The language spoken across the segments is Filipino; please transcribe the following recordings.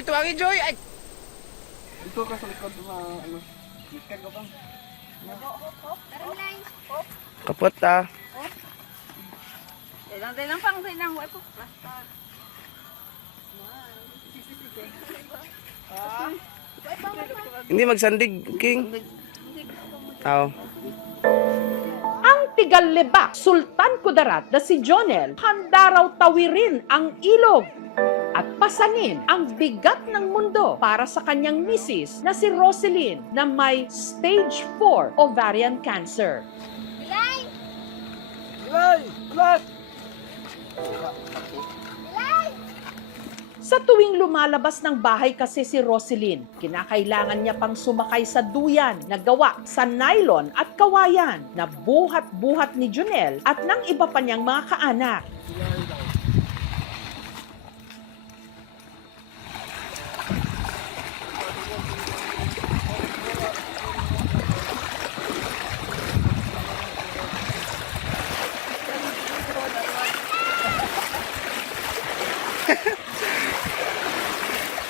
Joy, tuwagin Joy. Ay. Dito ka sa likod ano. Miskan ko bang. Kapot ah. Dailang pang dailang wa po. Basta. Hindi magsandig, King. Tao. Ang tigal-lebak Sultan Kudarat na si Jonel handa raw tawirin ang ilog at pasanin ang bigat ng mundo para sa kanyang misis na si Roselyn na may stage 4 ovarian cancer. Ilay! Ulat! Sa tuwing lumalabas ng bahay kasi si Roselyn, kinakailangan niya pang sumakay sa duyan na gawa sa nylon at kawayan na buhat-buhat ni Jonel at ng iba pa niyang mga kaanak.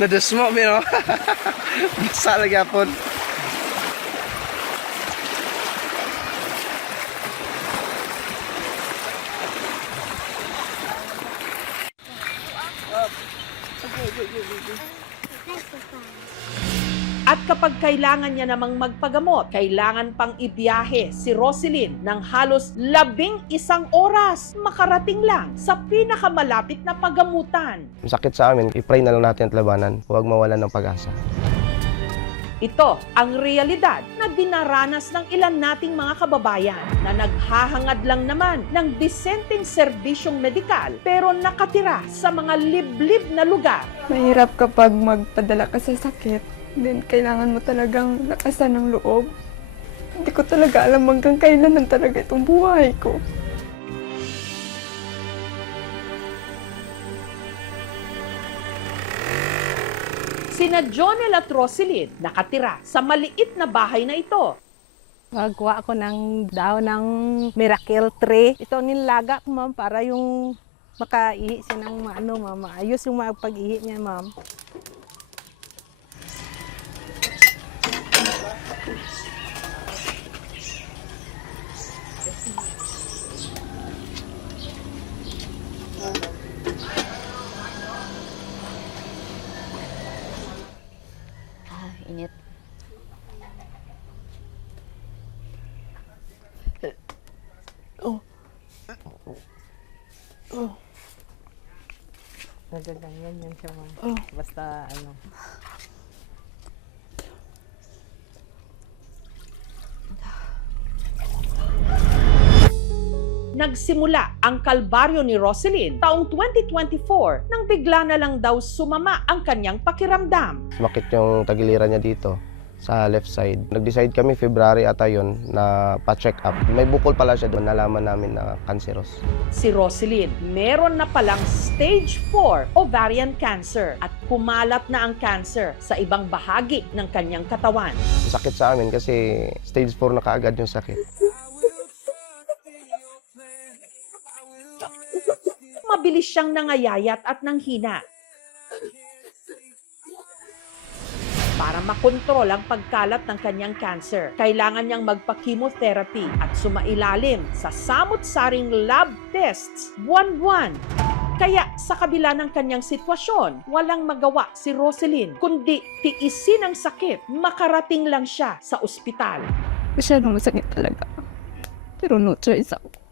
Nadusmo, no? Basa lagi apon. At kapag kailangan niya namang magpagamot, kailangan pang ibiyahe si Roselyn ng halos 11 oras makarating lang sa pinakamalapit na pagamutan. Sakit sa amin, i-pray na lang natin at labanan. Huwag mawalan ng pag-asa. Ito ang realidad na dinaranas ng ilan nating mga kababayan na naghahangad lang naman ng disenteng serbisyong medikal pero nakatira sa mga liblib na lugar. Mahirap kapag magpadala ka sa sakit. Then, kailangan mo talagang lakasan ng loob. Hindi ko talaga alam hanggang kailan lang talaga itong buhay ko. Sina Jonel at Roselyn nakatira sa maliit na bahay na ito. Gagawa ako ng daw ng miracle tree. Ito nilaga ko, ma'am, para yung makaihi siya ng ma'am. Maayos yung pag-ihi niya, ma'am. Init. Nagaganyan yan siya, ma'am. Basta ano. Nagsimula ang kalbaryo ni Roselyn taong 2024 nang bigla na lang daw sumama ang kanyang pakiramdam. Sumakit yung tagiliran niya dito sa left side. Nag-decide kami February ata yun na pa-check up. May bukol pala siya doon. Nalaman namin na cancerous. Si Roselyn meron na palang stage 4 ovarian cancer at kumalat na ang cancer sa ibang bahagi ng kanyang katawan. Sakit sa amin kasi stage 4 na kaagad yung sakit. Mabilis siyang nangayayat at nanghina. Para makontrol ang pagkalat ng kanyang cancer, kailangan niyang magpa-chemotherapy at sumailalim sa samut-saring lab tests buwan-buwan. Kaya sa kabila ng kanyang sitwasyon, walang magawa si Roselyn kundi tiisin ang sakit, makarating lang siya sa ospital. Masyadong masakit talaga. Pero no choice ako.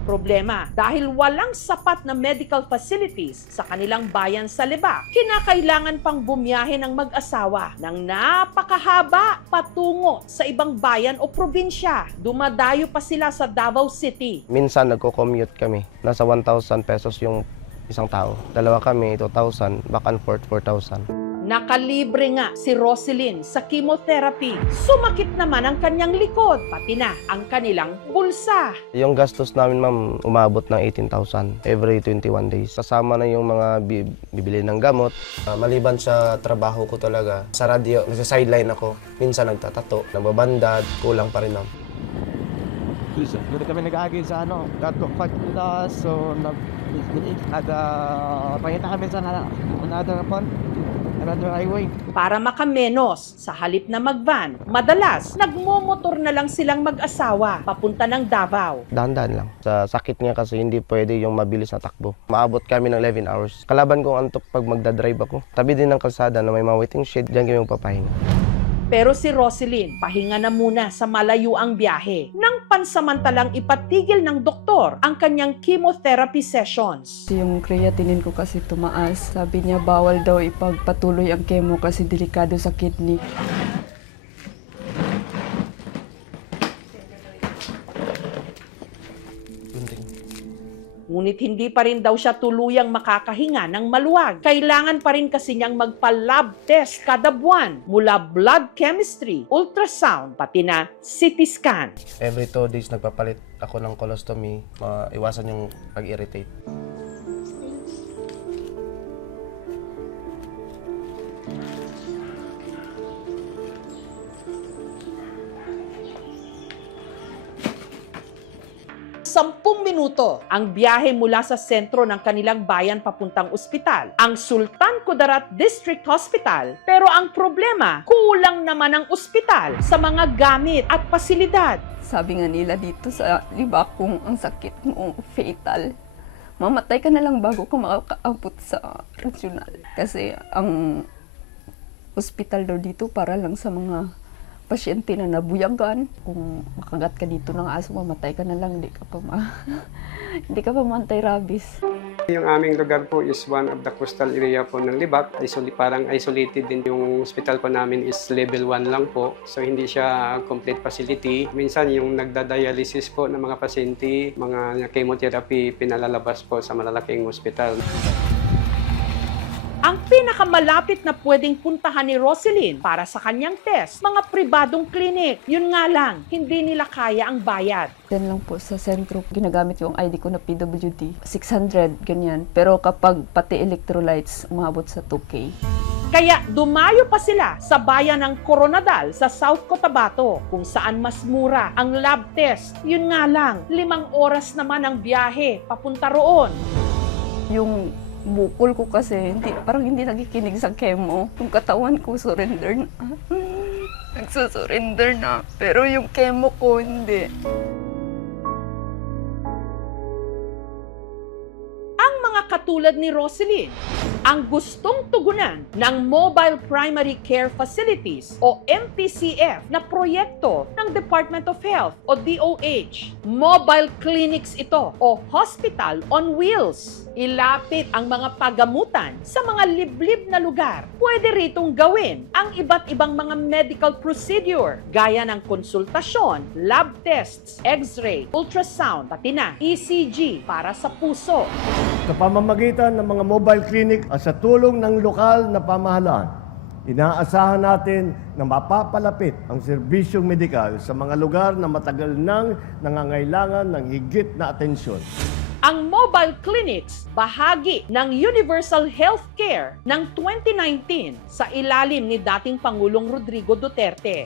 Problema, dahil walang sapat na medical facilities sa kanilang bayan sa Lebak, kinakailangan pang bumiyahe ng mag-asawa ng napakahaba patungo sa ibang bayan o probinsya. Dumadayo pa sila sa Davao City. Minsan nagko-commute kami. Nasa 1,000 pesos yung isang tao. Dalawa kami, 2,000, back and forth 4,000. Nakalibre nga si Roselyn sa chemotherapy. Sumakit naman ang kanyang likod, pati na ang kanilang bulsa. Yung gastos namin, ma'am, umabot ng 18,000 every 21 days. Kasama na yung mga bibili ng gamot. Maliban sa trabaho ko talaga, sa radyo, nasa sideline ako. Minsan nagtatato, nagbabandad, kulang pa rin, ma'am. Doon kami nag-aagay sa Gatlock Park nila. So, pangita kami sa another highway. Para makamenos, sa halip na mag-van, madalas nagmomotor na lang silang mag-asawa papunta ng Davao. Dahan-dahan lang. Sa sakit niya kasi hindi pwede yung mabilis na takbo. Maabot kami ng 11 hours. Kalaban kong antok pag magdadrive ako. Tabi din ng kalsada na may mga waiting shed, diyan kami magpapahinga. Pero si Roselyn, pahinga na muna sa malayuang biyahe nang pansamantalang ipatigil ng doktor ang kanyang chemotherapy sessions. Yung creatinine ko kasi tumaas. Sabi niya bawal daw ipagpatuloy ang chemo kasi delikado sa kidney. Ngunit hindi pa rin daw siya tuluyang makakahinga ng maluwag. Kailangan pa rin kasi niyang magpa-lab test kada buwan mula blood chemistry, ultrasound, pati na CT scan. Every 2 days nagpapalit ako ng colostomy, iwasan yung pag-irritate. Sampung minuto ang biyahe mula sa sentro ng kanilang bayan papuntang ospital, ang Sultan Kudarat District Hospital. Pero ang problema, kulang naman ang ospital sa mga gamit at pasilidad. Sabi nga nila dito sa Libak, kung ang sakit mo fatal, mamatay ka na lang bago ka makakaabot sa regional. Kasi ang ospital daw dito para lang sa mga pasyente na nabuyagan. Kung makagat ka dito ng aso, mamatay ka na lang, hindi ka pa mantay rabies. Yung aming lugar po is one of the coastal area po ng Libak. Parang isolated din yung hospital po namin is level 1 lang po. So hindi siya complete facility. Minsan yung nagda-dialysis po ng mga pasyente, mga chemotherapy, pinalalabas po sa malalaking hospital. Ang pinakamalapit na pwedeng puntahan ni Roselyn para sa kanyang test, mga pribadong klinik. Yun nga lang, hindi nila kaya ang bayad. Yan lang po sa sentro, ginagamit yung ID ko na PWD. 600, ganyan. Pero kapag pati electrolytes, umabot sa 2K. Kaya dumayo pa sila sa bayan ng Coronadal sa South Cotabato, kung saan mas mura ang lab test. Yun nga lang, 5 oras naman ang biyahe papunta roon. Yung bukol ko kasi parang hindi nakikinig sa chemo. Yung katawan ko surrender na. Nagsusurrender na. Pero yung chemo ko hindi. Ang mga katulad ni Roselyn, ang gustong tugunan ng Mobile Primary Care Facilities o MPCF na proyekto ng Department of Health o DOH. Mobile clinics ito o Hospital on Wheels. Ilapit ang mga pagamutan sa mga liblib na lugar. Pwede ritong gawin ang iba't ibang mga medical procedure gaya ng konsultasyon, lab tests, x-ray, ultrasound, pati na ECG para sa puso. Sa pamamagitan ng mga mobile clinic at sa tulong ng lokal na pamahalaan, inaasahan natin na mapapalapit ang serbisyong medikal sa mga lugar na matagal nang nangangailangan ng higit na atensyon. Ang mobile clinics, bahagi ng Universal Healthcare ng 2019 sa ilalim ni dating Pangulong Rodrigo Duterte.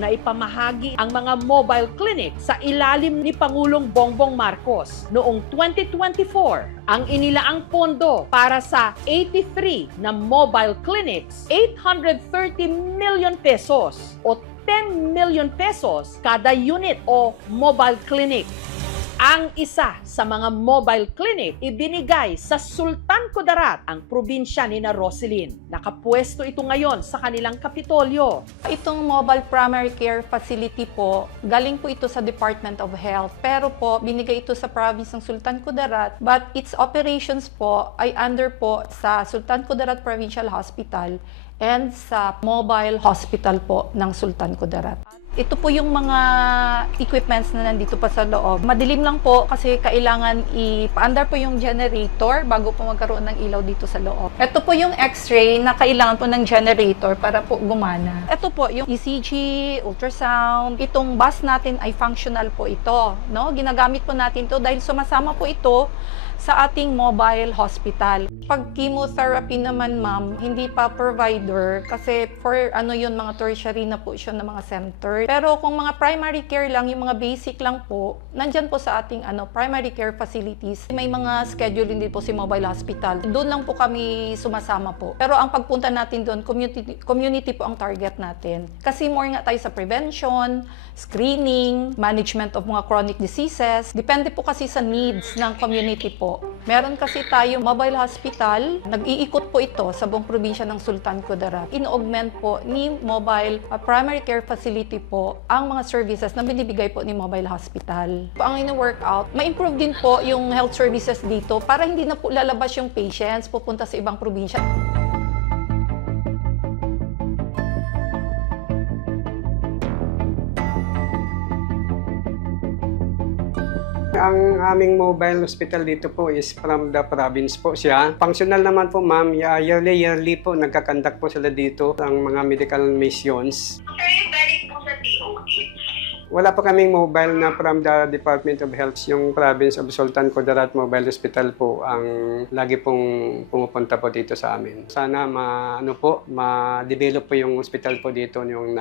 Na ipamahagi ang mga mobile clinic sa ilalim ni Pangulong Bongbong Marcos noong 2024. Ang inilaang pondo para sa 83 na mobile clinics, 830 million pesos o 10 million pesos kada unit o mobile clinic. Ang isa sa mga mobile clinic ibinigay sa Sultan Kudarat, ang probinsya ni Roselyn. Nakapwesto ito ngayon sa kanilang kapitolyo. Itong mobile primary care facility po, galing po ito sa Department of Health. Pero po, binigay ito sa province ng Sultan Kudarat. But its operations po ay under po sa Sultan Kudarat Provincial Hospital and sa mobile hospital po ng Sultan Kudarat. Ito po yung mga equipments na nandito pa sa loob. Madilim lang po kasi kailangan ipaandar po yung generator bago po magkaroon ng ilaw dito sa loob. Ito po yung x-ray na kailangan po ng generator para po gumana. Ito po yung ECG, ultrasound. Itong bus natin ay functional po ito. No? Ginagamit po natin to dahil sumasama po ito sa ating mobile hospital. Pag chemotherapy naman, ma'am, hindi pa provider kasi for yun, mga tertiary na po siya ng mga centers. care. Pero kung mga primary care lang, yung mga basic lang po, nandyan po sa ating primary care facilities. May mga scheduling din po si mobile hospital. Doon lang po kami sumasama po. Pero ang pagpunta natin doon, community po ang target natin. Kasi more nga tayo sa prevention, screening, management of mga chronic diseases. Depende po kasi sa needs ng community po. Meron kasi tayo mobile hospital, nag-iikot po ito sa buong probinsya ng Sultan Kudarat. In-augment po ni mobile primary care facility po ang mga services na binibigay po ni mobile hospital. Ang ino-workout, ma-improve din po yung health services dito para hindi na po lalabas yung patients pupunta sa ibang probinsya. Ang aming mobile hospital dito po is from the province po siya. Functional naman po ma'am, yearly po nagkakandak po sila dito ang mga medical missions. Sir, yung galing po sa DOH. Wala pa kaming mobile na from the Department of Health. Yung province of Sultan Kudarat Mobile Hospital po ang lagi pong pumupunta po dito sa amin. Sana ma-develop po yung hospital po dito yung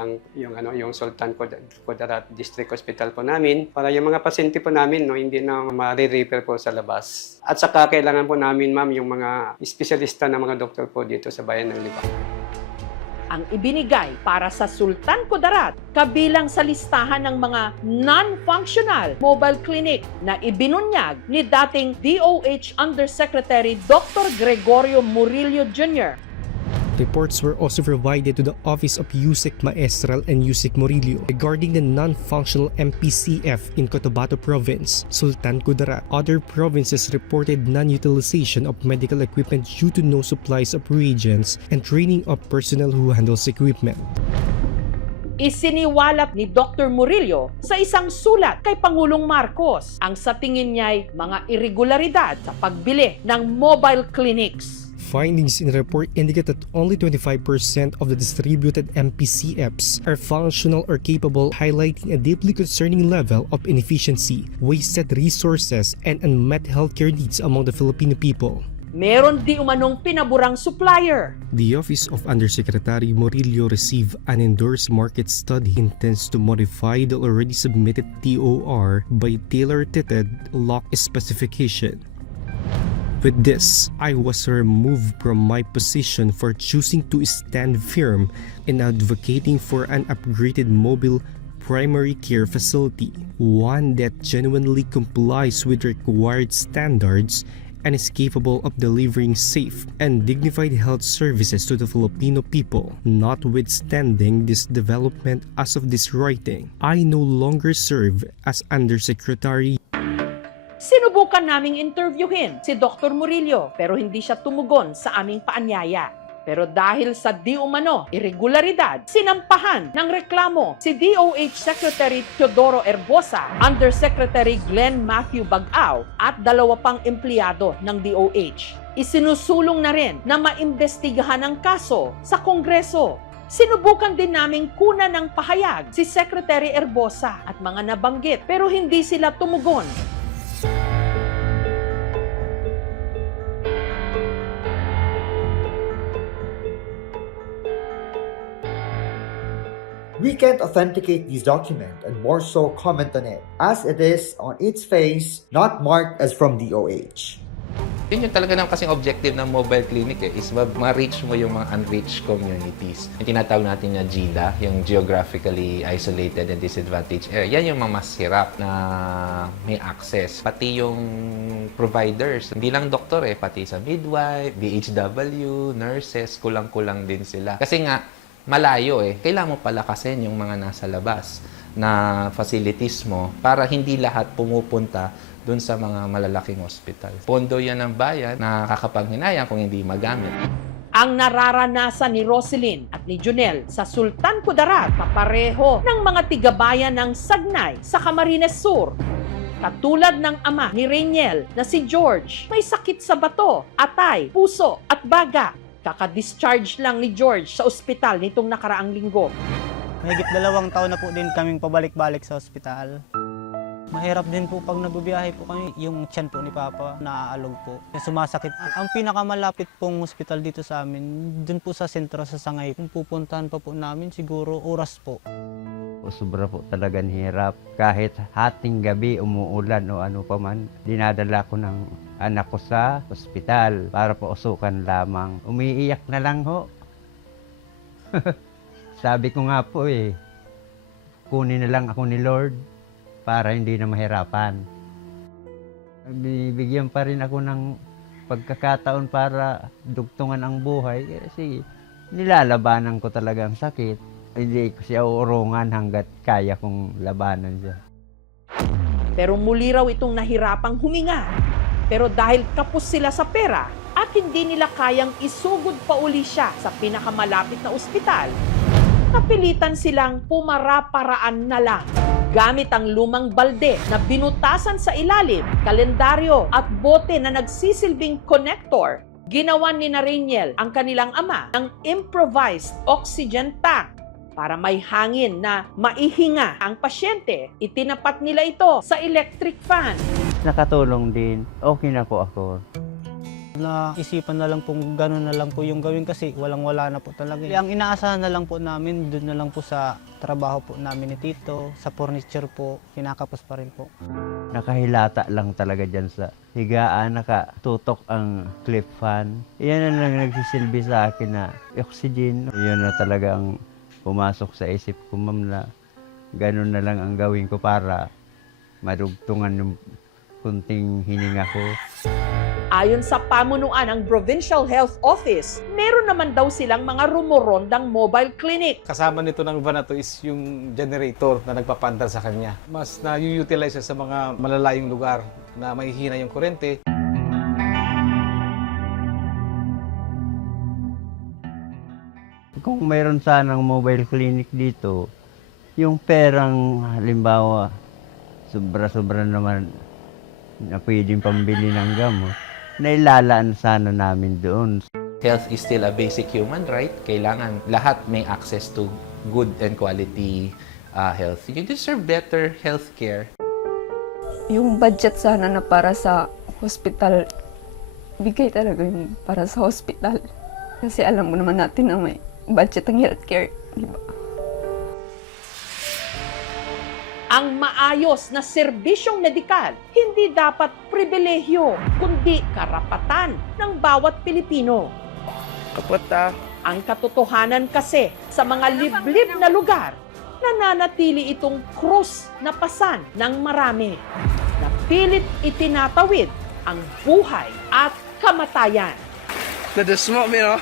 Sultan Kudarat District Hospital po namin para yung mga pasyente po namin hindi na ma-refer po sa labas. At saka kailangan po namin ma'am yung mga espesyalista na mga doktor po dito sa bayan ng Libak. Ang ibinigay para sa Sultan Kudarat kabilang sa listahan ng mga non-functional mobile clinic na ibinunyag ni dating DOH Undersecretary Dr. Gregorio Murillo Jr. Reports were also provided to the Office of Yusek Maestral and Yusek Murillo regarding the non-functional MPCF in Cotabato Province, Sultan Kudarat. Other provinces reported non-utilization of medical equipment due to no supplies of reagents and training of personnel who handles equipment. Isiniwalat ni Dr. Murillo sa isang sulat kay Pangulong Marcos ang sa tingin niya'y mga irregularidad sa pagbili ng mobile clinics. Findings in the report indicate that only 25% of the distributed MPCFs are functional or capable, highlighting a deeply concerning level of inefficiency, wasted resources, and unmet healthcare needs among the Filipino people. Meron di umanong pinaburang supplier. The Office of Undersecretary Murillo received an endorsed market study intends to modify the already submitted TOR by tailor-fitted lock specification. With this, I was removed from my position for choosing to stand firm in advocating for an upgraded mobile primary care facility, one that genuinely complies with required standards and is capable of delivering safe and dignified health services to the Filipino people. Notwithstanding this development as of this writing, I no longer serve as Undersecretary. Sinubukan naming interviewin si Dr. Murillo pero hindi siya tumugon sa aming paanyaya. Pero dahil sa di umano irregularidad, sinampahan ng reklamo si DOH Secretary Teodoro Herbosa, Undersecretary Glenn Matthew Bagao at 2 pang empleyado ng DOH. Isinusulong na rin na maimbestigahan ang kaso sa Kongreso. Sinubukan din naming kunan ng pahayag si Secretary Herbosa at mga nabanggit pero hindi sila tumugon. We can't authenticate this document and more so comment on it, as it is on its face not marked as from DOH. Yun yung talaga ng kasing objective ng mobile clinic is ma-reach mo yung mga unreached communities. Yung tinatawag natin na GIDA, yung Geographically Isolated and Disadvantaged Area. Yan yung mga mas hirap na may access. Pati yung providers, hindi lang doktor pati sa midwife, BHW, nurses, kulang-kulang din sila. Kasi nga, malayo kailangan mo palakasin yung mga nasa labas na facilities mo para hindi lahat pumupunta dun sa mga malalaking hospital. Pondo yan ng bayan na kakapanghinayang kung hindi magamit. Ang nararanasan ni Roselyn at ni Junel sa Sultan Kudarat kapareho ng mga tigabayan ng Sagnay sa Camarines Sur. Katulad ng ama ni Rainiel na si George, may sakit sa bato, atay, puso at baga. Kaka-discharge lang ni George sa ospital nitong nakaraang linggo. Mahigit 2 taon na po din kaming pabalik-balik sa ospital. Mahirap din po pag nagbibiyahe po kami, yung tiyan po ni Papa naaalog po. Sumasakit. Ang pinakamalapit pong hospital dito sa amin, dun po sa sentro sa Sangay. Kung pupuntahan pa po namin, siguro oras po. Sobra po talagang hirap. Kahit hating gabi umuulan o ano pa man, dinadala ko ng anak ko sa ospital para po usukan lamang. Umiiyak na lang ho. Sabi ko nga po kunin na lang ako ni Lord para hindi na mahirapan. Bibigyan pa rin ako ng pagkakataon para dugtungan ang buhay kasi nilalabanan ko talaga ang sakit. Hindi ko siya uurungan hanggat kaya kong labanan siya. Pero muli raw itong nahirapang huminga. Pero dahil kapos sila sa pera at hindi nila kayang isugod pa uli siya sa pinakamalapit na ospital, napilitan silang pumara-paraan na lang. Gamit ang lumang balde na binutasan sa ilalim, kalendaryo at bote na nagsisilbing connector, ginawan ni Nariniel ang kanilang ama ng improvised oxygen tank. Para may hangin na maihinga ang pasyente, itinapat nila ito sa electric fan. Nakatulong din. Okay na po ako. Naisipan na lang pong gano'n na lang po yung gawin kasi walang-wala na po talaga. Ang inaasahan na lang po namin, doon na lang po sa trabaho po namin ni Tito, sa furniture po, kinakapos pa rin po. Nakahilata lang talaga dyan sa higaan, nakatutok ang clip fan. Yan na lang nagsisilbi sa akin na oxygen. Yun na talaga ang pumasok sa isip ko, ma'am, na gano'n na lang ang gawin ko para madugtungan yung kunting hininga ko. Ayon sa pamunuan ng Provincial Health Office, meron naman daw silang mga rumorondang mobile clinic. Kasama nito ng van na to is yung generator na nagpapandar sa kanya. Mas na-utilize sa mga malalayong lugar na mahihina yung kurente. Kung mayroon sanang mobile clinic dito, yung perang halimbawa, sobra-sobra naman na pwedeng pambili ng gamot, nailalaan sana namin doon. Health is still a basic human right. Kailangan lahat may access to good and quality health. You deserve better health care. Yung budget sana na para sa hospital, bigay talaga yung para sa hospital. Kasi alam mo naman natin na may budget ang healthcare, di ba? Ang maayos na serbisyong medikal hindi dapat pribilehyo, kundi karapatan ng bawat Pilipino. Kapot Ang katotohanan kasi sa mga liblib na lugar, nananatili itong krus na pasan ng marami na pilit itinatawid ang buhay at kamatayan. Nadasmo, no?